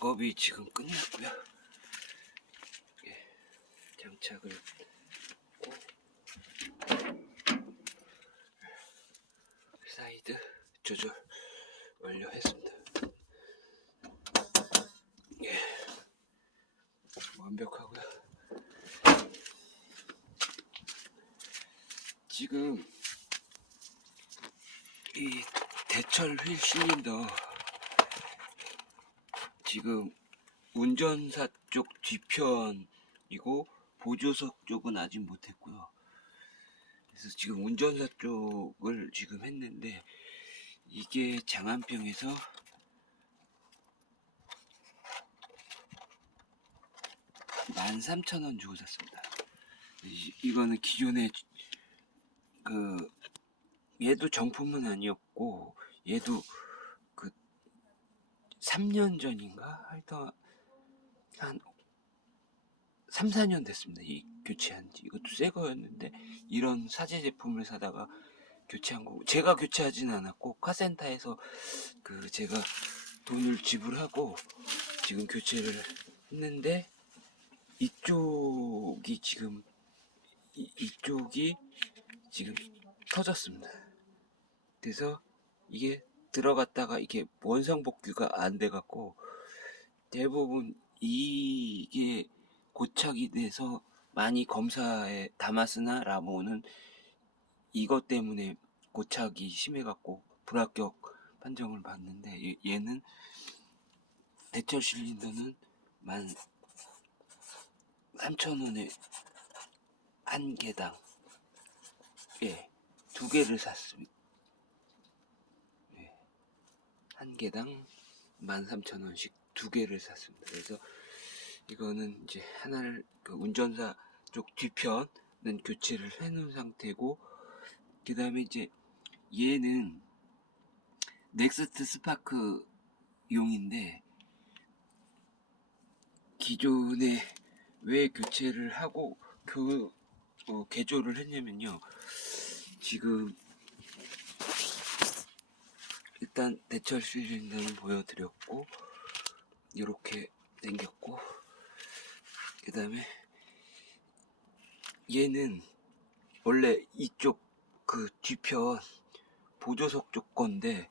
작업이 지금 끝났고요. 장착을 했고, 사이드 조절 완료했습니다. 완벽하고요. 지금 이 대철 휠 실린더 지금 운전사 쪽 뒤편이고 보조석 쪽은 아직 못했고요. 그래서 지금 운전사 쪽을 지금 했는데, 이게 장안평에서 13,000원 주고 샀습니다. 이거는 기존에 얘도 정품은 아니었고, 얘도 3년 전인가? 하여튼 한 3, 4년 됐습니다. 이 교체한 지. 이것도 새 거였는데 이런 사제 제품을 사다가 교체한 거고, 제가 교체하진 않았고 카센터에서 제가 돈을 지불하고 지금 교체를 했는데, 이쪽이 지금 터졌습니다. 그래서 이게 들어갔다가 이게 원상 복귀가 안 돼 갖고, 대부분 이게 고착이 돼서 많이 검사에 다마스나 라모는 이것 때문에 고착이 심해 갖고 불합격 판정을 받는데, 얘는 대철 실린더는 13,000원에 한 개당 2개를 샀습니다. 한 개당 13,000원씩 2개를 샀습니다. 그래서 이거는 이제 하나를 운전사 쪽 뒤편은 교체를 해놓은 상태고, 그 다음에 이제 얘는 넥스트 스파크 용인데, 기존에 왜 교체를 하고 개조를 했냐면요, 지금 일단 대철 실린더는 보여드렸고, 이렇게 생겼고, 그 다음에 얘는 원래 이쪽 뒤편 보조석 쪽 건데,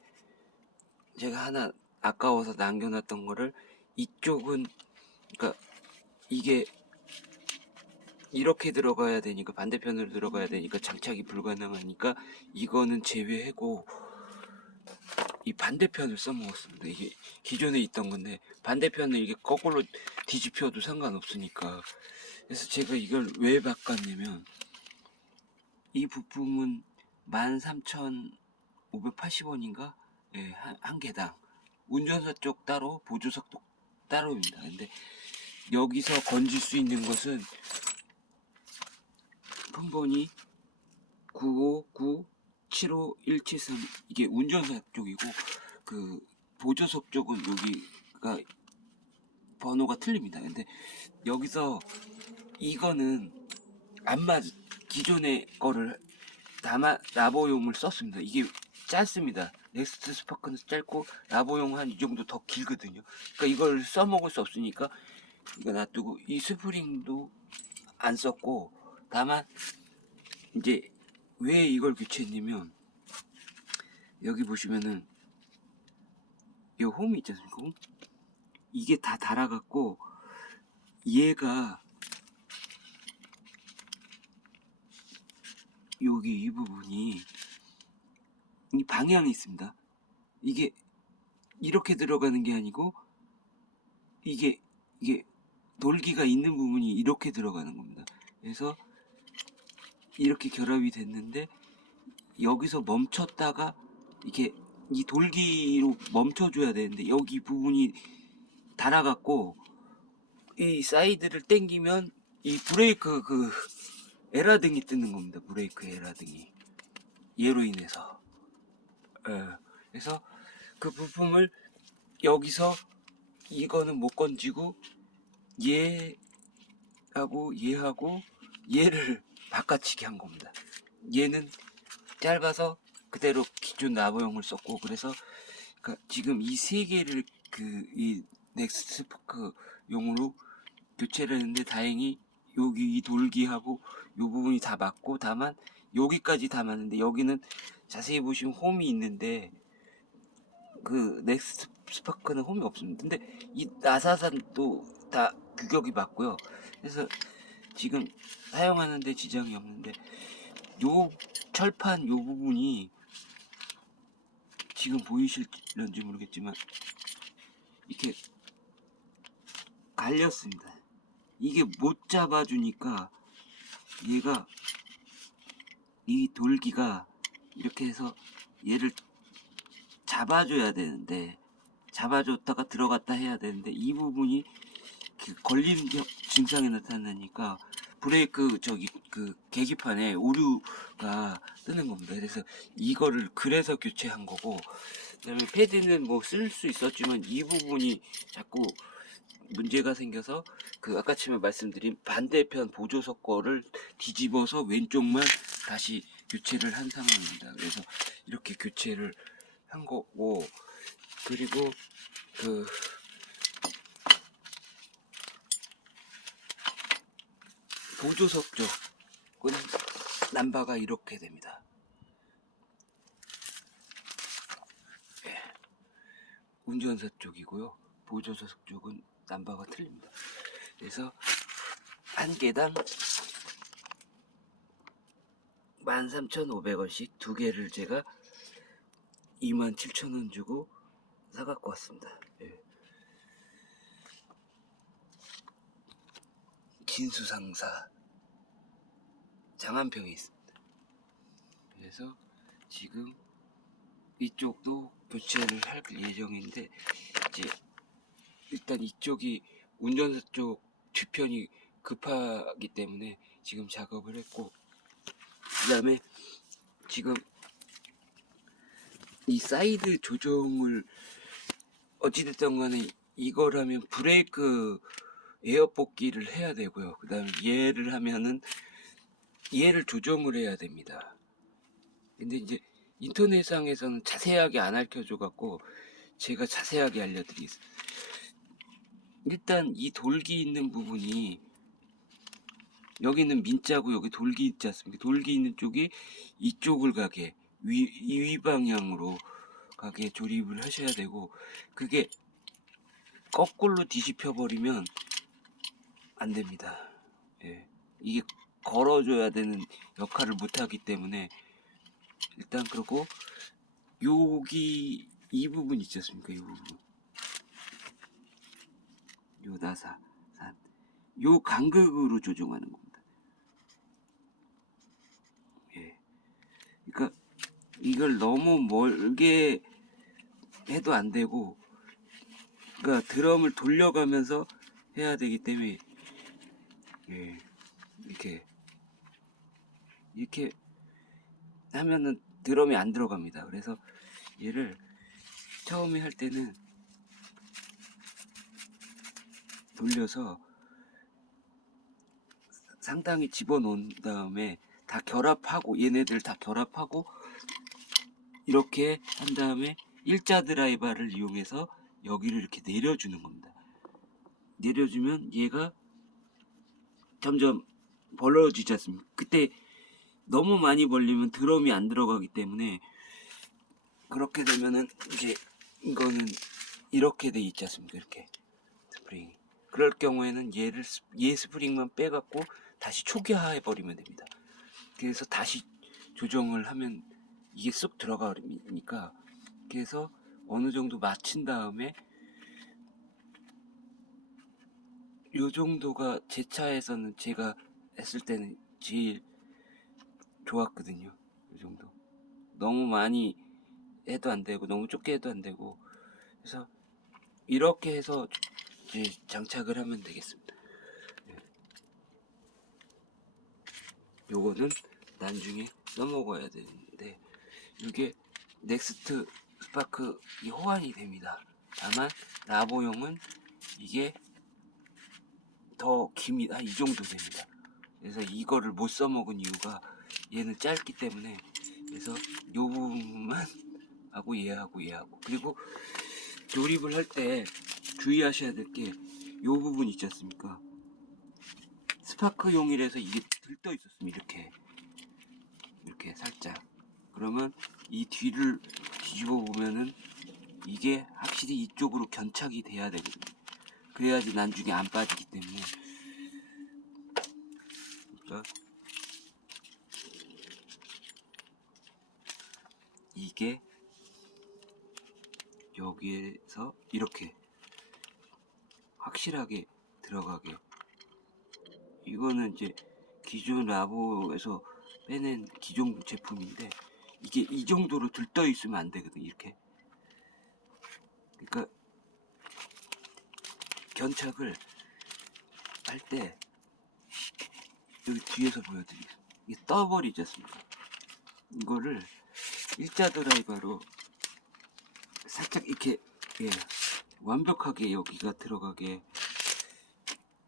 제가 하나 아까워서 남겨놨던 거를, 이쪽은 그러니까 이게 이렇게 들어가야 되니까, 반대편으로 들어가야 되니까 장착이 불가능하니까 이거는 제외하고 이 반대편을 써먹었습니다. 이게 기존에 있던 건데 반대편을 이게 거꾸로 뒤집혀도 상관없으니까. 그래서 제가 이걸 왜 바꿨냐면, 이 부품은 13,580원인가? 한 개당. 운전사 쪽 따로, 보조석 쪽 따로입니다. 근데 여기서 건질 수 있는 것은 폰번이 959-75173, 이게 운전사 쪽이고, 보조석 쪽은 여기가 번호가 틀립니다. 근데 여기서 이거는 안 기존의 거를 라보용을 썼습니다. 이게 짧습니다. 넥스트 스파크는 짧고 라보용 한 이 정도 더 길거든요. 그러니까 이걸 써먹을 수 없으니까 이거 놔두고, 이 스프링도 안 썼고, 다만 이제 왜 이걸 교체했냐면, 여기 보시면은 이 홈이 있지 않습니까? 홈? 이게 다 달아갖고, 얘가 여기 이 부분이 이 방향이 있습니다. 이게 이렇게 들어가는 게 아니고, 이게 돌기가 있는 부분이 이렇게 들어가는 겁니다. 그래서 이렇게 결합이 됐는데, 여기서 멈췄다가 이게 이 돌기로 멈춰줘야 되는데, 여기 부분이 달아갖고 이 사이드를 당기면 이 브레이크 에라등이 뜨는 겁니다. 브레이크 에라등이 얘로 인해서. 그래서 그 부품을 여기서, 이거는 못 건지고 얘하고 얘를 바꿔치기 한 겁니다. 얘는 짧아서 그대로 기존 나보용을 썼고, 그래서 지금 이 세 개를 이 넥스트스파크 용으로 교체를 했는데 다행히 여기 이 돌기하고 요 부분이 다 맞고, 다만 여기까지 다 맞는데 여기는 자세히 보시면 홈이 있는데 그 넥스트 스파크는 홈이 없습니다. 근데 이 나사산도 다 규격이 맞고요. 그래서 지금 사용하는데 지장이 없는데, 요 철판 요 부분이 지금 보이실런지 모르겠지만 이렇게 갈렸습니다. 이게 못 잡아주니까 얘가, 이 돌기가 이렇게 해서 얘를 잡아줘야 되는데, 잡아줬다가 들어갔다 해야 되는데, 이 부분이 그 걸림 증상이 나타나니까 브레이크 그 계기판에 오류가 뜨는 겁니다. 그래서 이거를 그래서 교체한 거고, 그다음에 패드는 뭐 쓸 수 있었지만 이 부분이 자꾸 문제가 생겨서 그 아까 처음에 말씀드린 반대편 보조석 거를 뒤집어서 왼쪽만 다시 교체를 한 상황입니다. 그래서 이렇게 교체를 한 거고, 그리고 그 보조석 쪽은 남바가 이렇게 됩니다. 예. 운전석 쪽이고요. 보조석 쪽은 남바가 틀립니다. 그래서 한 개당 13,500원씩 두 개를 제가 27,000원 주고 사갖고 왔습니다. 예. 진수상사 장안평에 있습니다. 그래서 지금 이쪽도 교체를 할 예정인데, 이제 일단 이쪽이 운전석 쪽 뒤편이 급하기 때문에 지금 작업을 했고, 그 다음에 지금 이 사이드 조정을 어찌됐든 간에 이거라면 브레이크 에어 뽑기를 해야 되고요. 그 다음에 얘를 하면은 얘를 조정을 해야 됩니다. 근데 이제 인터넷상에서는 자세하게 안 알려줘 갖고 제가 자세하게 알려드리겠습니다. 일단 이 돌기 있는 부분이, 여기는 민자고 여기 돌기 있지 않습니까? 돌기 있는 쪽이 이쪽을 가게, 위 방향으로 가게 조립을 하셔야 되고, 그게 거꾸로 뒤집혀 버리면 안 됩니다. 예. 이게 걸어줘야 되는 역할을 못 하기 때문에, 일단 그러고 여기 이 부분 있지 않습니까? 이 부분, 요 나사산, 요 간극으로 조정하는 겁니다. 예. 그러니까 이걸 너무 멀게 해도 안 되고, 그러니까 드럼을 돌려가면서 해야 되기 때문에, 예, 이렇게 하면은 드럼이 안 들어갑니다. 그래서 얘를 처음에 할 때는 돌려서 상당히 집어넣은 다음에 다 결합하고, 얘네들 다 결합하고 이렇게 한 다음에 일자 드라이버를 이용해서 여기를 이렇게 내려주는 겁니다. 내려주면 얘가 점점 벌어지지 않습니까? 그때 너무 많이 벌리면 드럼이 안 들어가기 때문에, 그렇게 되면은 이제 이거는 이렇게 돼 있지 않습니까? 이렇게 스프링이. 그럴 경우에는 얘 스프링만 빼갖고 다시 초기화해 버리면 됩니다. 그래서 다시 조정을 하면 이게 쑥 들어가니까, 그래서 어느 정도 맞춘 다음에, 요 정도가 제 차에서는 제가 했을 때는 제일 좋았거든요. 요 정도. 너무 많이 해도 안 되고 너무 좁게 해도 안 되고, 그래서 이렇게 해서 이제 장착을 하면 되겠습니다. 요거는 나중에 써먹어야 되는데, 이게 넥스트 스파크 이 호환이 됩니다. 다만 라보용은 이게 더 깁니다. 이 정도 됩니다. 그래서 이거를 못 써먹은 이유가 얘는 짧기 때문에, 그래서 요 부분만 하고 얘하고, 그리고 조립을 할 때 주의하셔야 될 게 요 부분 있지 않습니까? 스파크용이라서 이게 들떠 있었습니다. 이렇게 살짝. 그러면 이 뒤를 뒤집어 보면은 이게 확실히 이쪽으로 견착이 돼야 되거든요. 그래야지 나중에 안 빠지기 때문에. 그러니까 이게 여기에서 이렇게 확실하게 들어가게. 이거는 이제 기존 라보에서 빼낸 기존 제품인데 이게 이 정도로 들떠 있으면 안 되거든. 이렇게. 그러니까 견착을 할 때 여기 뒤에서 보여드리겠습니다. 이게 떠버리지 않습니까? 이거를 일자 드라이버로 살짝 이렇게, 예, 완벽하게 여기가 들어가게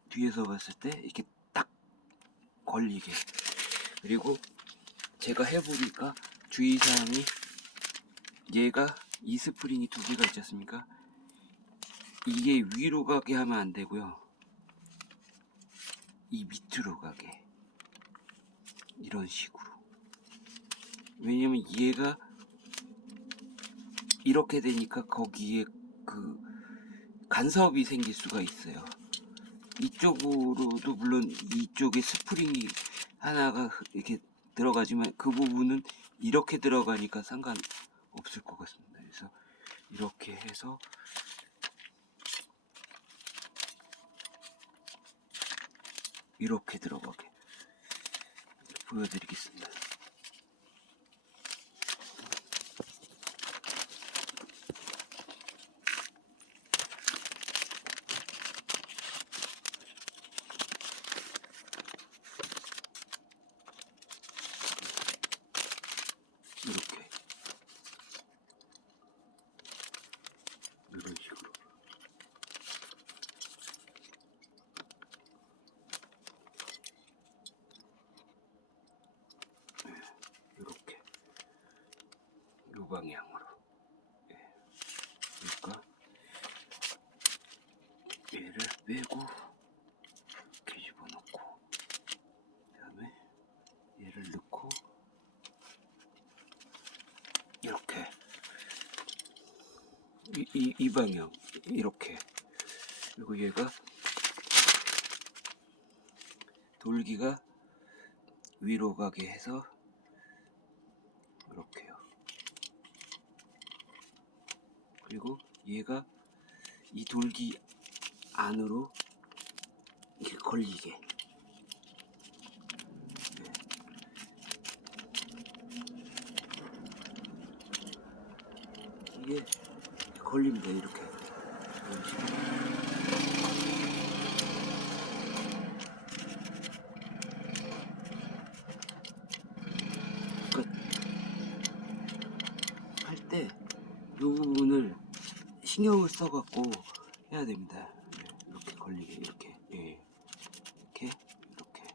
뒤에서 봤을 때 이렇게 딱 걸리게. 그리고 제가 해보니까 주의사항이, 얘가 이 스프링이 두 개가 있지 않습니까? 이게 위로 가게 하면 안 되고요, 이 밑으로 가게, 이런 식으로. 왜냐면 얘가 이렇게 되니까 거기에 그 간섭이 생길 수가 있어요. 이쪽으로도 물론 이쪽에 스프링이 하나가 이렇게 들어가지만 그 부분은 이렇게 들어가니까 상관없을 것 같습니다. 그래서 이렇게 해서 이렇게 들어가게 보여드리겠습니다. 이렇게 이런 식으로. 이렇게 이 방향으로. 그러니까 얘를 빼고 이렇게 집어넣고, 그 다음에 얘를 넣고 이렇게 이 방향 이렇게. 그리고 얘가 돌기가 위로 가게 해서 이렇게요. 그리고 얘가 이 돌기 안으로 이렇게 걸리게. 네. 이게 걸립니다. 이렇게. 이런 식으로. 할 때 이 부분을 신경을 써갖고 해야 됩니다. 이렇게 걸리게, 이렇게. 예. 이렇게.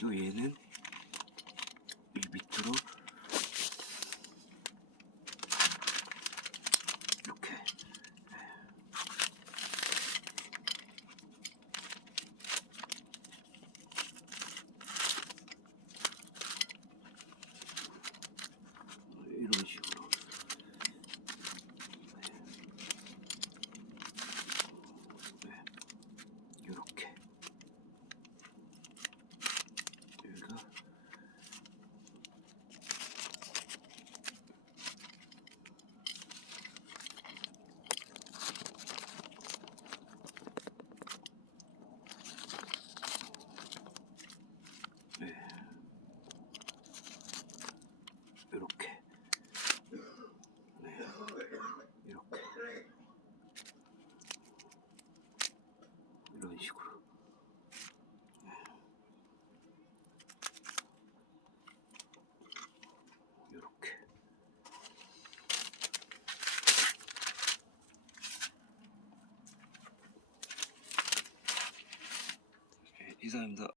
또 얘는 이 밑으로 이렇게. 이런 식으로. 이렇게. 여기가 이렇게. 이렇게. 이런 식으로. 이렇게. 이상입니다.